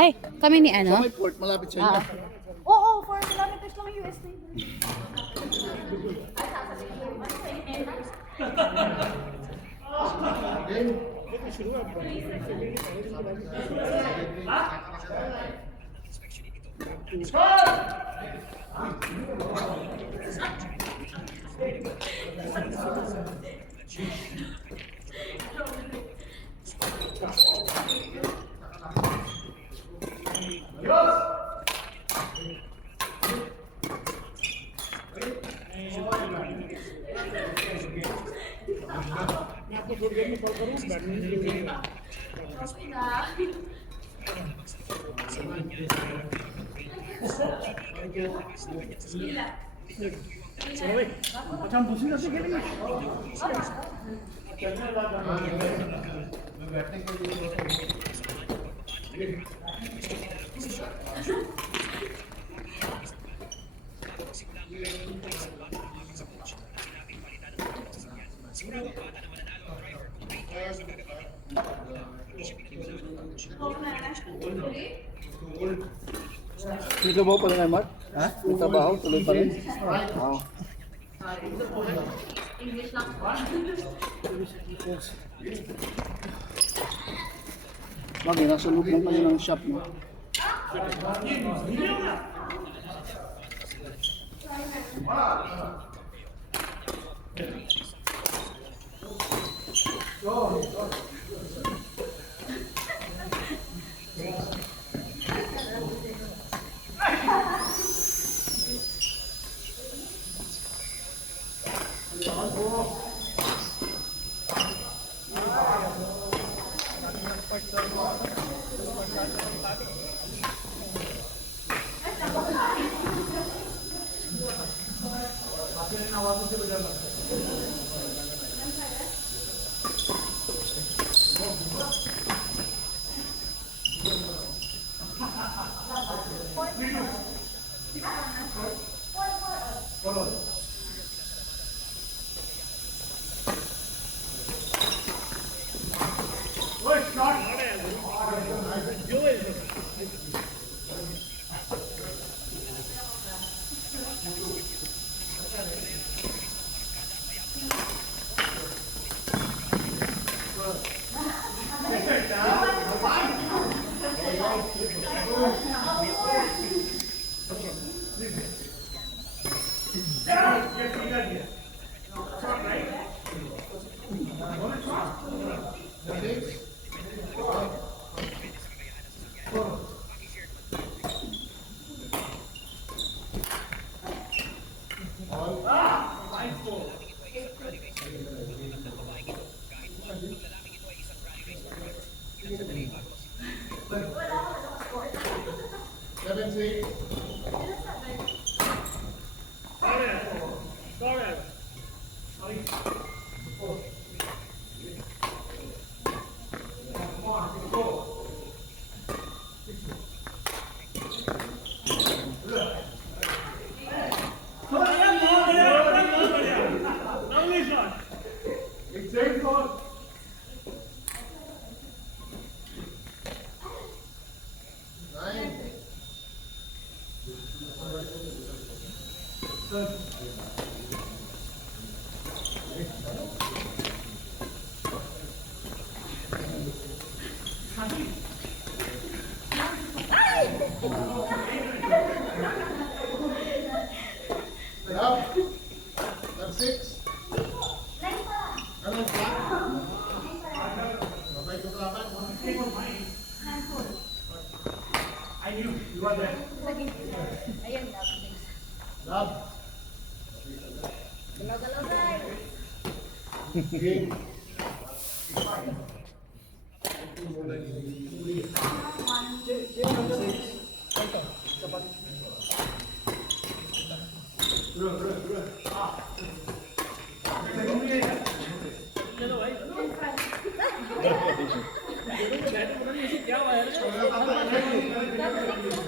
Ay, kami ni ano? Sa may port, malapit sa inyo. Oo, 4 kilometers lang yung US Navy. Macam busin na sige naman. May trabaho pa rin, Mark? Ha? May trabaho? Tuloy pa rin? Oo. English lang. Bagay, nasa loob lang kayo ng shop, no?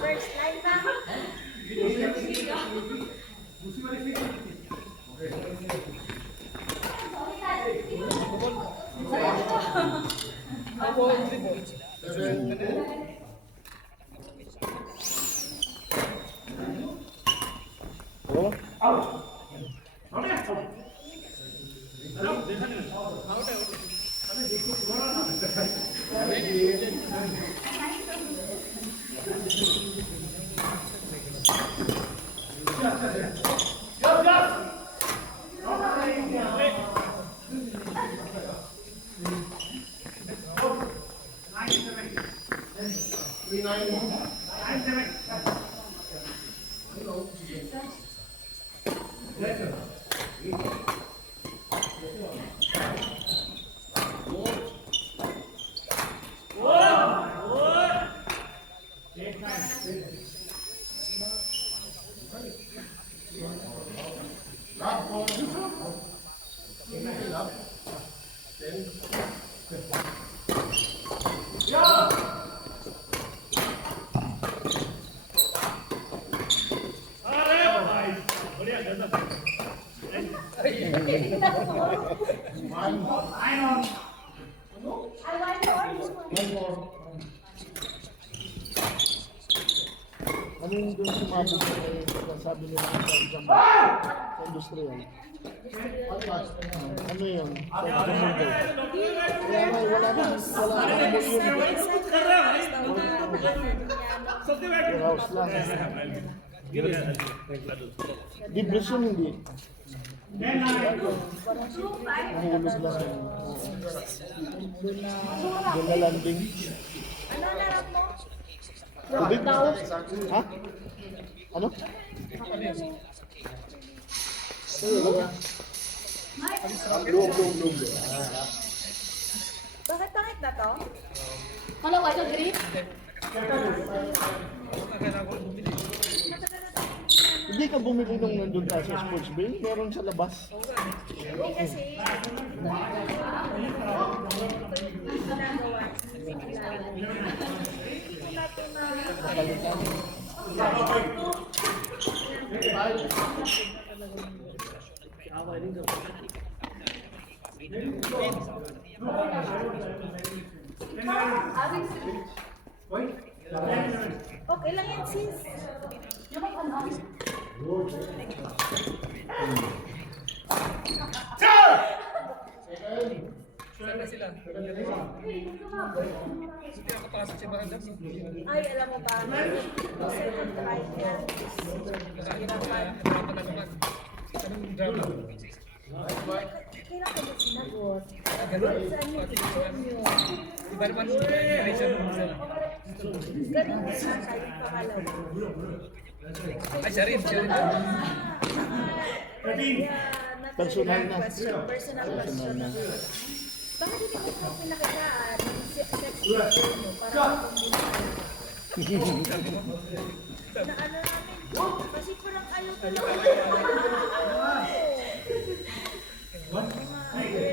First line Oo. Ano yung doon sumabog na sabi nila sa industrial? Ano yun? Sa Jumundo? Kaya nga, wala na house lang. Depression hindi. Nahulog lang. Doon na landing. Ano narap mo? Tubig? Ha? Ano? Log. Bakit pangit na to? Malawa ka green? Hindi ka bumili nung nandun ka sa sports bill? Meron sa labas. Hindi kasi ginagawa. Okay lang yan, sis. Ay, alam mo ba? Second try niya. Kailan ko ba sinagot? Saan yung picture nyo? Iba naman siya. Ganun din ata yung pangalawa. Ay, siya rin. Personal na. Personal question. Bakit hindi ko pinakitaan sex picture nyo para na ano namin? Kasi parang ayaw talaga.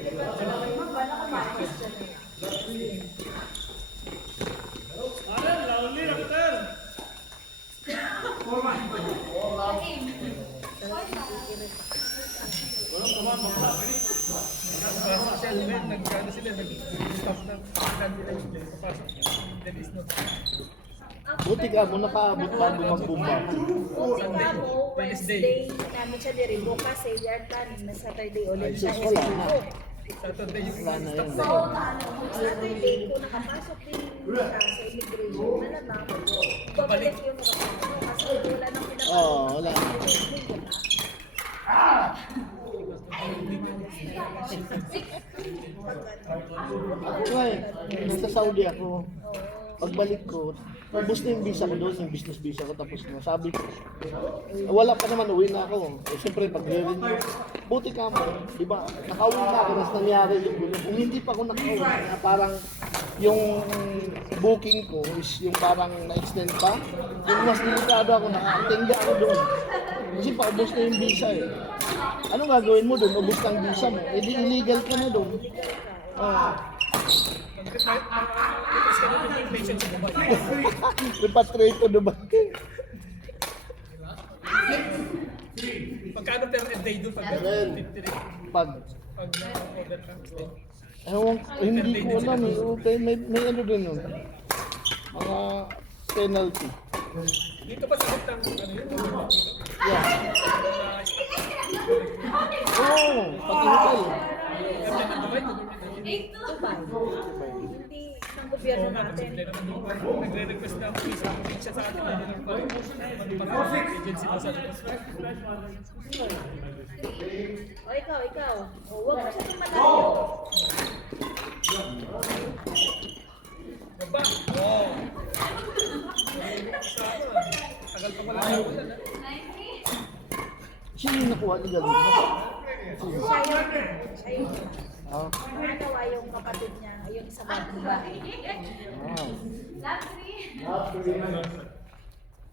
Relevant talaga yung mga question na yan. Nagkano sila, nag-stop na. There is no. Buti ka mo nakaabot bago magbumba. Buti nga mo, Wednesday namin siya diribo kasi yard planning na Saturday ulit siya Wala na. Saturday yung Wala na yun. Saturday ko nakapasok din siya sa immigration. Malamang babalik yung kapatid kasi wala nang pinapasok. Oo, wala. Ako nga eh, nasa Saudi ako. Pagbalik ko, ubos na yung visa ko doon, yung business visa ko, tapos na. Sabi ko, wala pa naman, uwi na ako. Eh, siyempre, pag-renew, buti ka mo, di ba? Nakauwi na ako, tapos nangyari yung gulo. Kung hindi pa ako nakauwi, na parang yung booking ko is yung parang na-extend pa. Yung mas delikado ako, naka-attend ako doon. Kasi paubos na yung visa eh. Ano gagawin mo doon? Ubos ng visa mo. Eh di illegal ka na doon. Repatriate to Dubai. Pagkano per day doon? Pag na-over ka. ewan, hindi ko alam eh. Okay, may ano din yun. Mga penalty. Dito pa sa kitang, ano yun? Yeah. Oo, pati hotel. Dubai. Hindi ng gobyerno natin. Nagre-request na ako sa probinsya sa atin. Agency na sa atin. O ikaw. O, huwag mo siya tumalayo. Baba! Oo! Tagal pa pala ako yan, ha? Sino yung nakuha ni Galing? Siya yun. Ah, Nakagawa yung kapatid niya, yung isa babae.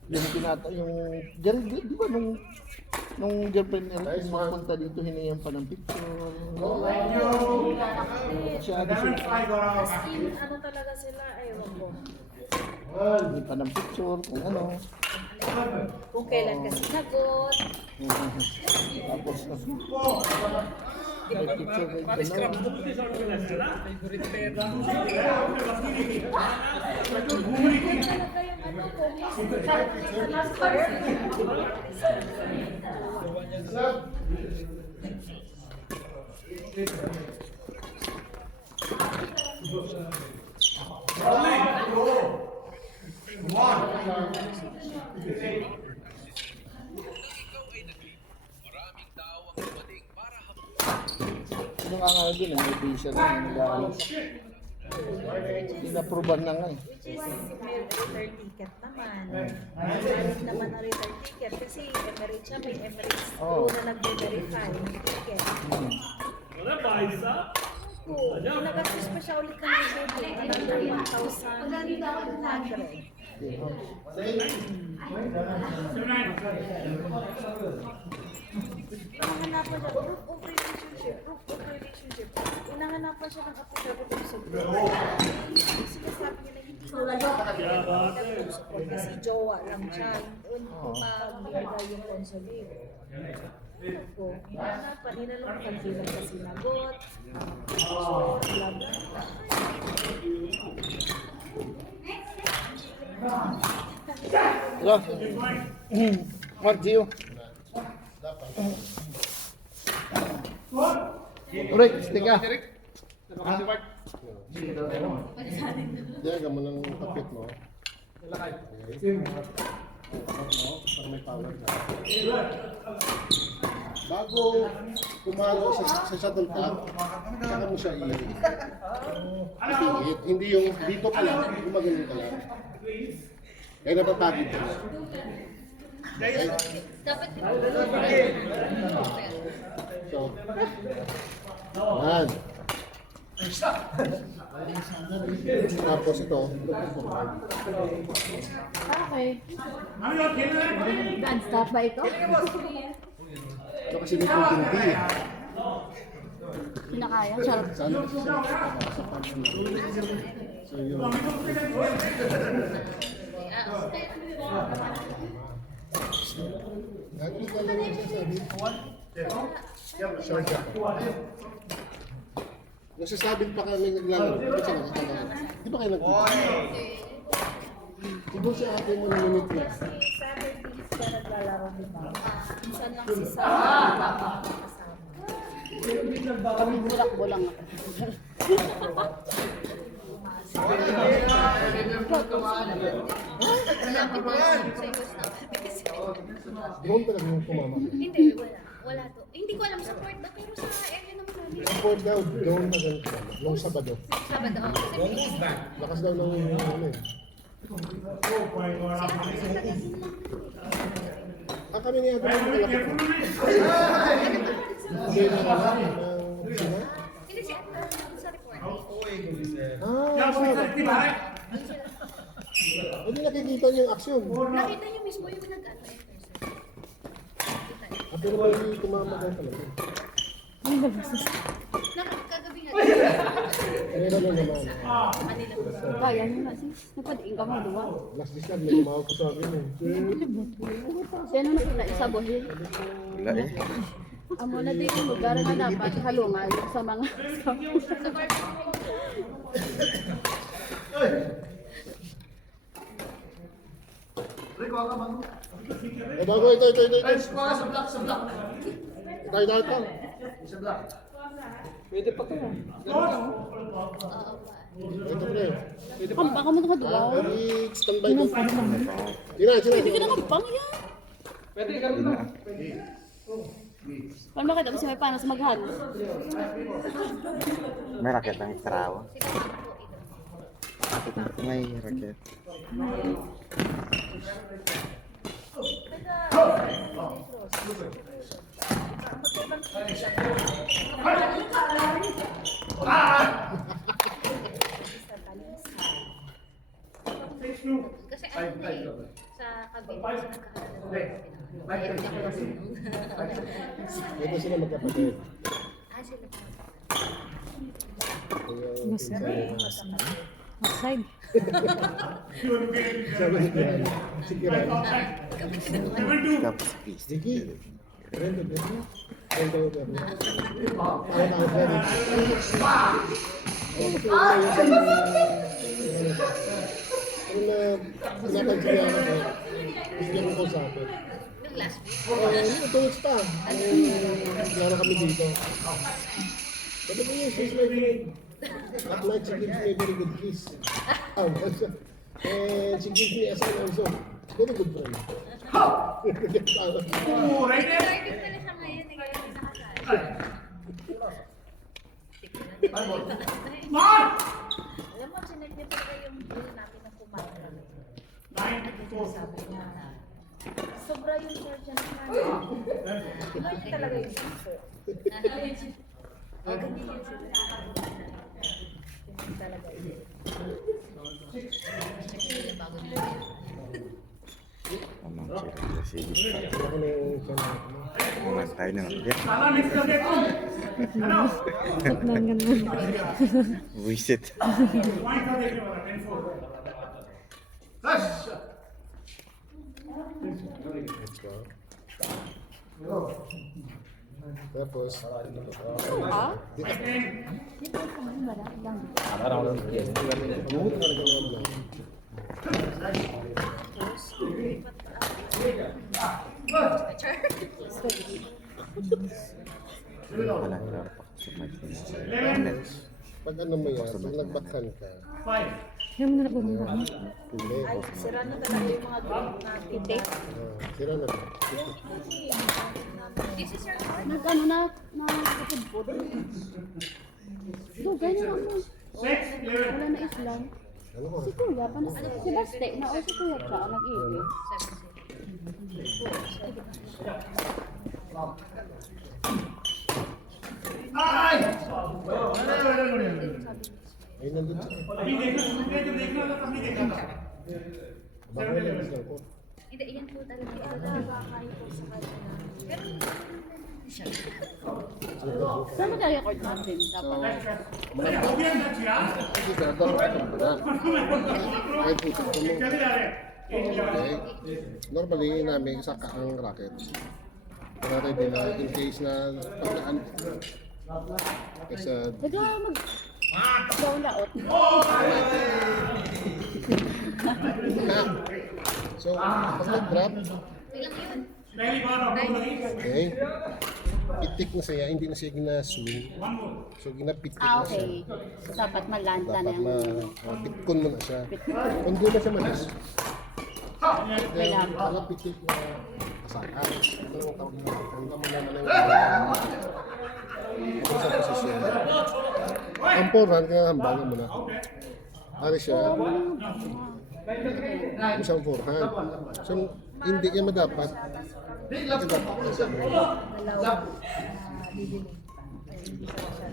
yung tinata, yung, di ba nung girlfriend nila, yung punta dito, hinayang pa ng picture. Siya, As in, ano talaga sila, ewan ko. hindi pa ng picture, kung ano. Kung kailan ka sinagot. Tapos, may picture kayo Para scrap dalawa. book. Favorite pair. Yun talaga yung ano ko. Sino nga nga din, may visa na yung nag-aalis. Inaproban na nga eh. Which is, may return ticket naman. Valid naman ang return ticket kasi Emirates siya, may Emirates Oo. na nag-verify ng ticket. Hmm. Oo, nagastos pa siya ulit ng Cebu. Another 1,200. Hinahanapan siya, proof of relationship. Hinahanapan siya ng applicable support. Sinasabi niya na hindi ko applicable support kasi jowa lang siya. Doon magbibigay yung consulate. Ano ko, hinahanapan, hinalong pagbilang sa sinagot, bla bla bla. Hello? What do you? Rick, tika. Diyaga mo ng kapit mo. Para may power ka. Bago pumalo sa shuttlecock, saka mo siya i-hit. Hindi yung dito ka lang, gumagano ka lang. Kaya napapagod ka lang. Okay? Dapat So, yan. Tapos ito, okay. Dan, stop ba ito? ito kasi may putinti eh. Pinakaya. Charot. Saan kasi siya? Sa pants mo. So yun. Nagkita ka lang siya sabi. Short ka. Nasasabing pa kami naglalaro. Di ba siya naglalaro? Di ba kayo nagkita? Siguro si ate mo na minute na. Kasi Saturday siya naglalaro, di ba? Minsan lang si Saturday kasama. Kami bulak-bo lang ako. Doon talaga yung tumama. Hindi, wala. Wala to. Hindi ko alam sa port na, pero sa area naman namin. Support daw, doon na ganito. Nung Sabado. Sabado ako. Lakas daw ng ano eh. Kami niya doon yung malaki. Hindi na alam ng sila. Hindi siya sa report. Hindi nakikita niyo yung aksyon. Nakita niyo mismo yung nag-ano eh. Pero ba hindi tumama daw talaga? Kagabi nga. Kanina na naman. Manila. Kaya nyo na sis. Napadaing ka mo duwa. Last discard, may tumawag ko sa akin eh. Siya na nakita isa bohin. Wala eh. Amo na din yung lugar na dapat halungan sa mga Sa bar. Eh, bago ito. Ito. Pwede pa to. Ito pre. Kampang ka mo ito ka Standby ko. Sina. Hindi ka na kampang yan. Pwede, ganun na. Paano makita kasi may panas maghan? May raket ang trawa. May raket. Kasi ano na eh, sa Cavite, sa Ito sila magkapatid. Ah, sila pa. Outside. Sabi ni Kiran. Si Kiran. Tapos peace. Sige. Friend of them. Friend of them. Friend of them. Kung napansin ako, bigyan ko sa akin. Yung last week. Ito weeks pa. Laro kami dito. Sabi ko yun, she's my friend. At night, she gives me a very good kiss. And she gives me a sign also. Very good friend. Starting pala siya ngayon, eh, kaya may nakasal. Alam mo, sinek niya talaga yung deal natin na kumain kami. Sabi niya na, sobra yung surgeon na iba niya talaga yung sponsor. Ganyan yung sinasabi. Ganyan talaga yun. Bago nila. Tamang sila. Sige. Ako na yung channel ko. Kumain tayo ng raket. Visit. Let's go. Tapos, Wala nila pa sa may pag ano mo yan, pag nagbakhan ka, hindi. Ay, sira na talaga yung mga group natin. Sira na. This is your card? Nag-ano na kapudpod. Dugay na ako. Wala na islang. Ano ko? Si Kuya, paano? Si Baste, na o si Kuya siya ang nag-iwi. 7. Ay, nandun siya. Baka na lang ko. Hindi, yan po talaga. Nakakain po sa kanya. Pero, siya. Saan mag-record natin? Dapat. Hindi ka, dapat ka muna. Ay, puto ko mo. Okay. Normally, namin saka ang racket. Para tayo din na in case na pagkaan. Kasi, Ito mag... Ikaw laot. na. So, pag nag-drop, Ilang yun? okay, pitik na siya, hindi na siya gina-swing. So, ginapitik na siya. Okay. So, dapat malanda na Dapat yung... pitkon mo na siya. Kung di na siya malis, then, Kailangan. mga pitik na kasakan. Ito ang tawag na, hanggang mo naman ang ito sa posisyon. Ang forehand, kaya hambangin mo na. Ari siya, isang forehand. So, hindi niya madapat. Ito dapat kasi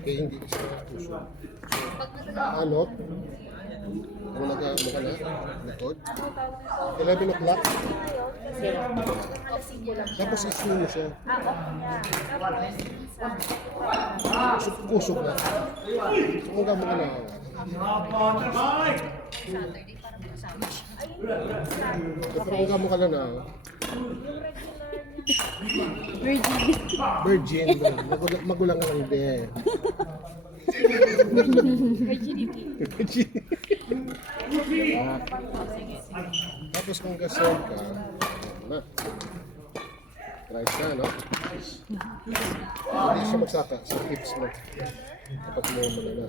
kaya hindi siya puso. Anot, kung nag-ano na, likod. 11 o'clock. Tapos i-swing mo siya. Kusog na. Kung gamo ka na. Saturday, parang kasama siya. Kung gamo ka na. Virgin. Magulang ka lang din. Virginity. Tapos Tapos kung gaserve ka, ano na. Rice na, no? Hindi siya magsaka sa hips mo. Kapag mo na na.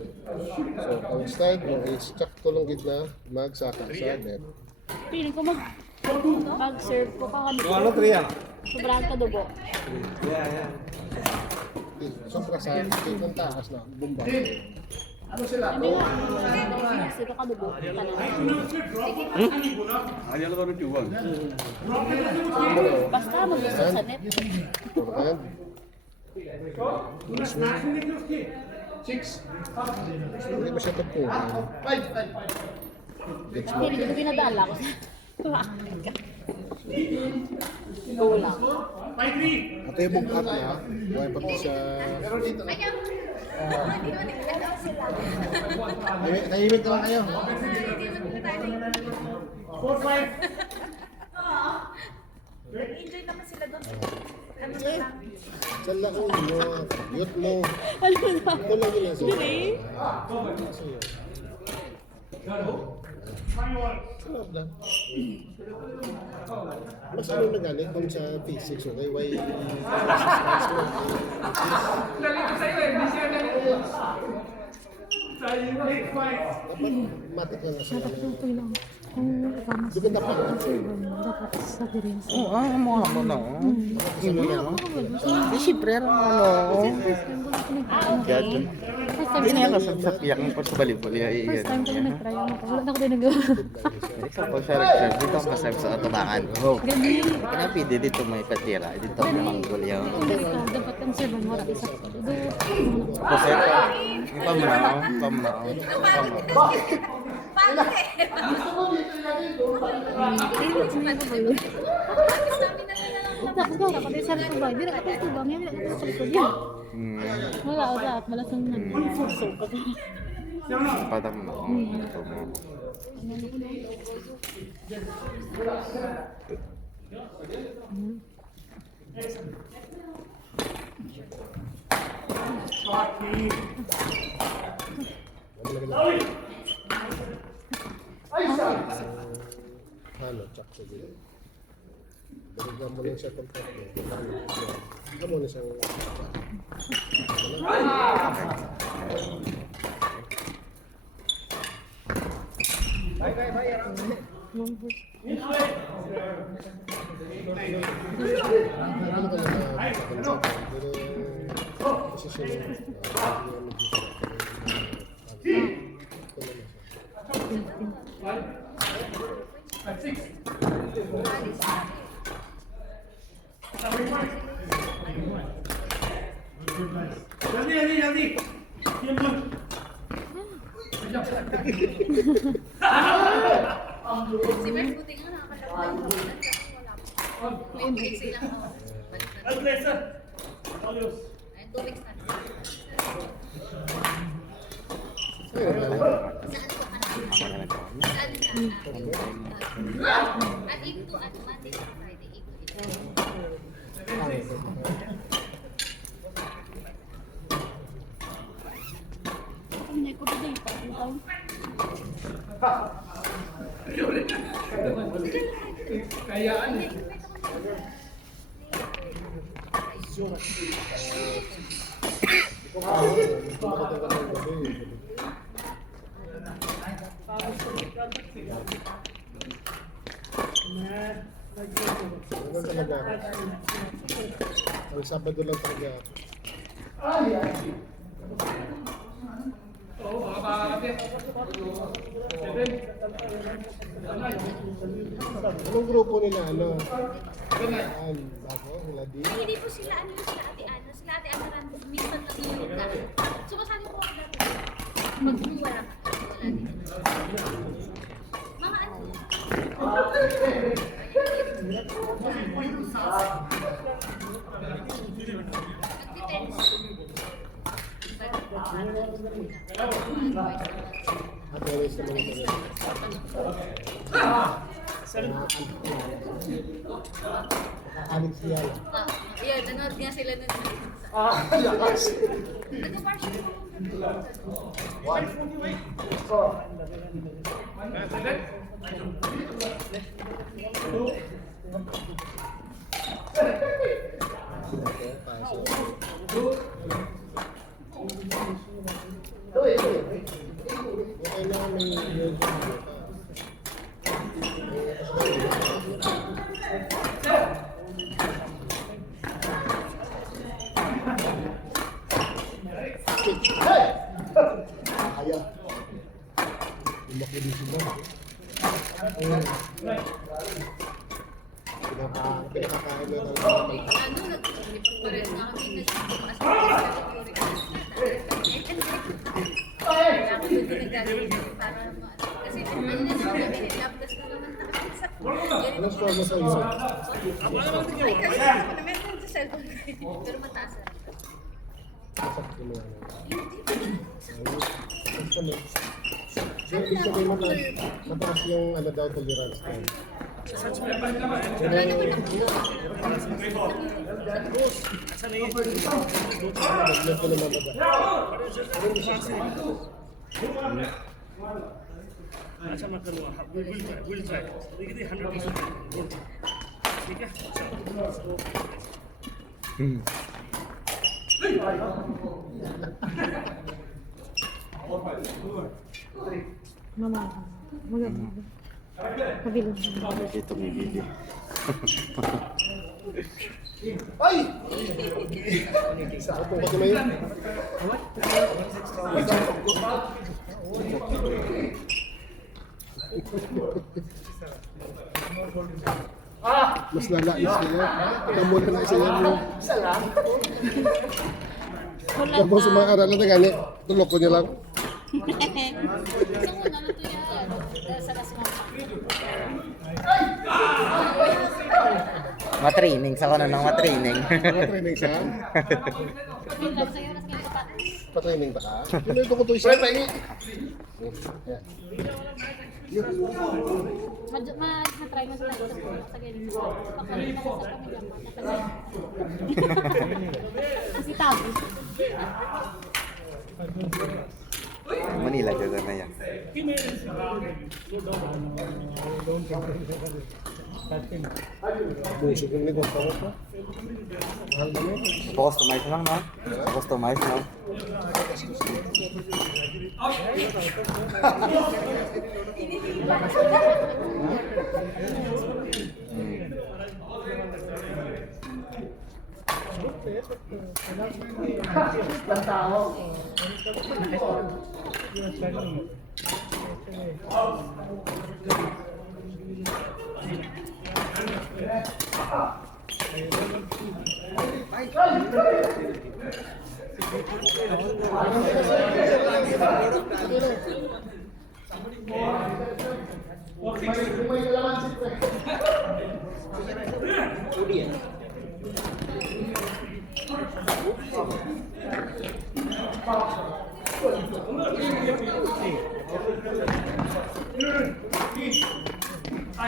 So, ang style mo is tsakto lang gitna, magsaka sa net. Piling ko mag-serve ko pa kami. Ano, Tria? Sobrang kadugo. Sobra sa cake ng taas na, bumba. Hindi nga, sila kadugo. Ayaw lang rin yung Basta mag-serve sa net. Overhand. Hindi ba siya tagpunan? Gets mo? Hindi ko pinadala ko. Go lang. Ito yung bugat na, buhay pa siya. Tahimik na lang kayo. Enjoy naman sila doon. Ano lang. Saan lang mo, youth mo. Ano na? Ito lang yun lang sa'yo. Sa loob lang. Mas ano na galing kung sa physics, okay? Why exercise mo? Nalito sa'yo eh, hindi siya nalito. Dapat matik lang sa ano. Di ba dapat? Oo, mo na. Hindi mo na. Siyempre, ano. Gado. Hindi na ako sa piyak mo sa balibali. First time ko na nag-try ako. Wala na ako din nagawa. Pag siya nag-serve, dito ang kasama sa atubangan. Oh. Kaya pwede dito may patira. Dito ang manggol yung... Dapat ang serve mo. Isa. Kasi ito, pamana. Tapos ko, kapag isa rin tubang. Hindi na kapag tubang. Hindi na kapag tubang. Wala ako sa at malasang na. Padang mo. Ito mo. Ano, tsak sa gilid. Balikan mo lang siya contact mo. Balikan mo na siyang... Ano ka na na pero posisyon Jaldi. Si Mark, buti nga nakakalapay mo. Wala pa. May busy lang ako. Balik na. Ayun, 2 weeks na. Saan po ka na? At 8 to at Monday to Friday, 8 to 8. Hindi ko pa din pa. Kayaan. ang Sabado lang talaga. Oo, mga bakakapit. Anong grupo nila? Ano? Ako? Ladi? Ay, hindi po sila, ano yung sila Ate Ana. Sila Ate Ana rin, minsan nag-iulog na. Sumasali po ako dati. Wala ka. Wala din. Mga ano. At always naman ito. Alex Yala. Ayun, nanood nga sila nun. Lakas! Nag-partial po. Okay na may Ayaw. Umak na dito ba? pinakakain na ng Ano, nag-pares na kami, nag-pares na uric acid. Kaya ako doon din nagagawin para maano. Kasi ano na namin, nilabdas na naman tayo. Anong score mo sa iyo? Ay, kasi ako na meron sa cellphone. Pero mataas na. So, ibig sabihin mo na mataas yung ano daw tolerance ko. Wala naman ako doon. Naglag ko naman ba? अच्छा मत करो will try देखिए 100% ठीक है Mama. Maganda. Kabilog. Dito may video. Ay! Sa ako ba tuloy? Mas lalais kaya. Tamo na isa yan mo. Isa lang. Tapos sa mga aralan na gani, tulog ko niya lang. Gusto ko na ito yan. Sa kasama. Matraining sa kanan ng matraining. Training siya. Pagpindang sa'yo, nas ganito pa. Pa-training ba ka? Pinuto ko to isa. Ma-try mo sa tayo sa ganyan. Pagkalit na sa pamilya mo. Si Tabi. Manila dyan na yan. Busog yung negosyo ko pa. Mahal na yun. Customize lang, no? Customize, no?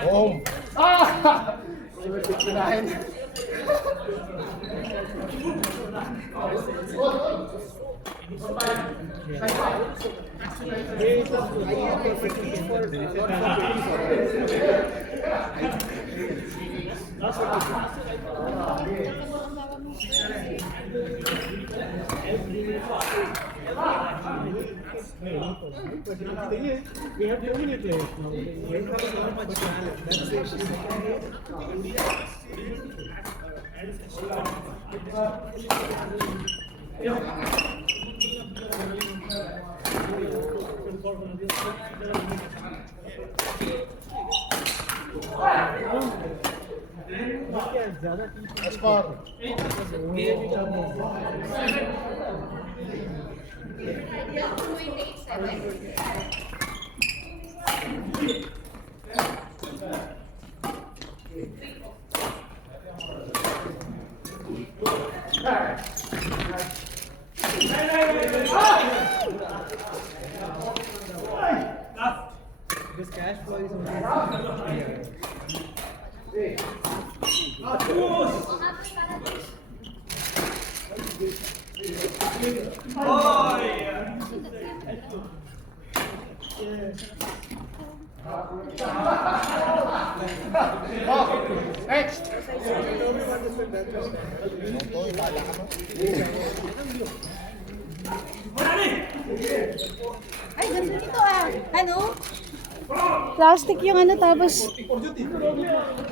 Home. Ah! Kinain. We have the only place now. We have so much talent. That's Ascar. this cash flow is only Oh, yeah. Ay, ganito nito ah. Ano? Plastic yung ano tapos